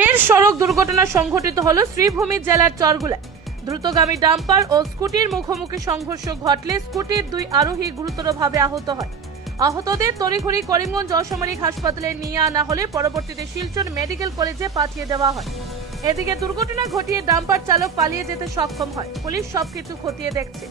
ফের সড়ক দুর্ঘটনা সংঘটিত হলো শ্রীভূমি জেলার চরগুলায়। দ্রুতগামী ডাম্পার ও স্কুটির মুখোমুখি সংঘর্ষ ঘটলে স্কুটির দুই আরোহী গুরুতরভাবে আহত হয়। আহতদের তড়িঘড়ি করিমগঞ্জ অসামরিক হাসপাতালে নিয়ে আনা হলে পরবর্তীতে শিলচর মেডিকেল কলেজে পাঠিয়ে দেওয়া হয়। এদিকে দুর্ঘটনা ঘটিয়ে ডাম্পার চালক পালিয়ে যেতে সক্ষম হয়। পুলিশ সবকিছু খতিয়ে দেখছে।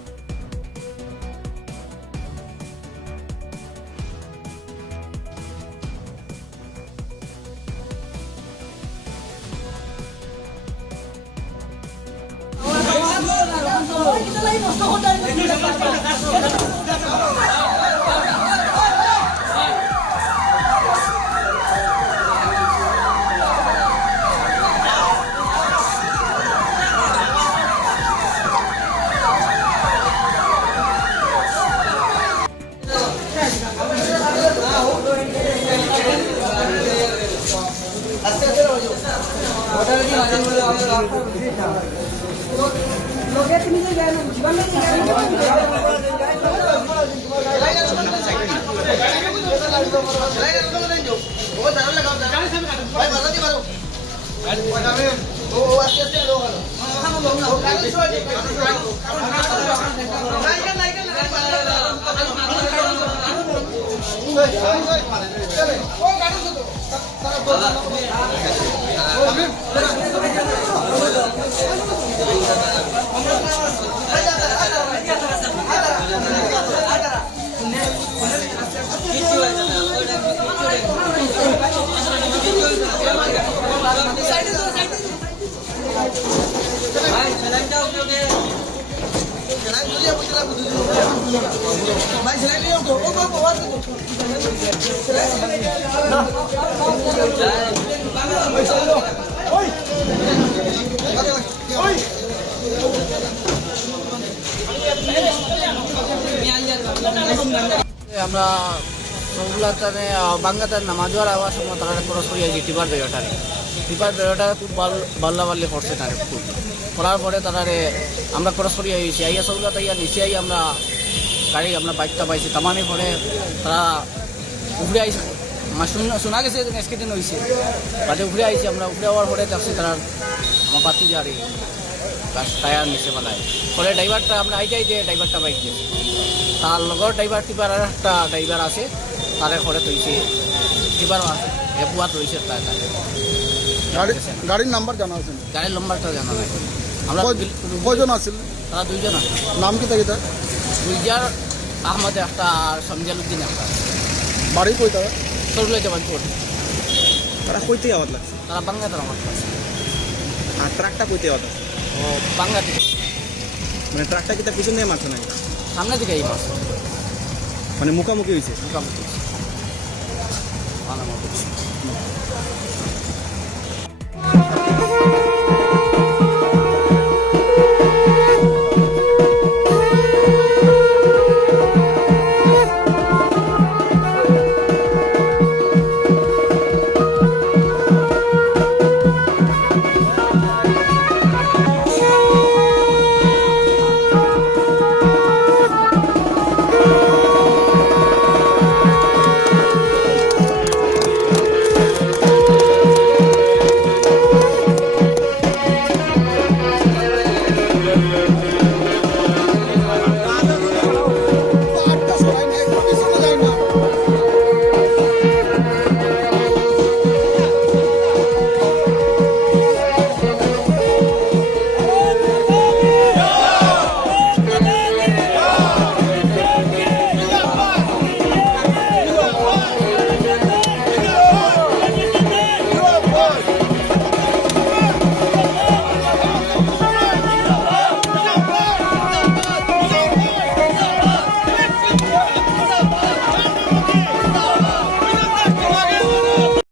আমরা সবগুলাতে বাংলাতে নামাজ হওয়ার আওয়াজ সময় তারা ক্রস করে যাচ্ছি টিপার বেরোটারে খুব বাল্লাবাল্লি করছে তারে খুব করার পরে তারারে আমরা ক্রস করে যাইছি আইয়া সবগুলাতে ইয়া নিচে আই আমরা গাড়ি আমরা বাইকটা পাইছি তামানি পরে তারা উপরে আইসি শোনা গেছে এক্সিডেন্ট হয়েছে বাদে উপরে আইসি আমরা উপরে হওয়ার পরে দেখছি তারা আমার পাচ্ছি যে আর টায়ার নিচে পালায় ফলে ড্রাইভারটা আমরা আইটাই যে ড্রাইভারটা বাইক দিয়েছি তার লগর ড্রাইভার টিপার আর একটা ড্রাইভার আছে তারে ঘরে তৈছে টিপার আছে এপুয়াত রয়েছে তার গাড়ির নাম্বার জানা আছে? গাড়ির নম্বরটা জানা নাই। আমরা কয়জন আছিল? তারা দুইজন আছে। নাম কি থাকে তার? গুলজার আহমদ একটা আর সমজাল উদ্দিন একটা। বাড়ি কই তারা? সরগুলো জবানপুর। তারা কইতে আওয়াজ লাগছে? তারা বাংলা তারা আমার কাছে। আর ট্রাকটা কইতে আওয়াজ আছে? ও বাংলা থেকে মানে ট্রাকটা কি তার পিছন দিয়ে মারছে নাকি? সামনে থেকে এই মাছ মানে মুখামুখি হয়েছে? মোটামুটি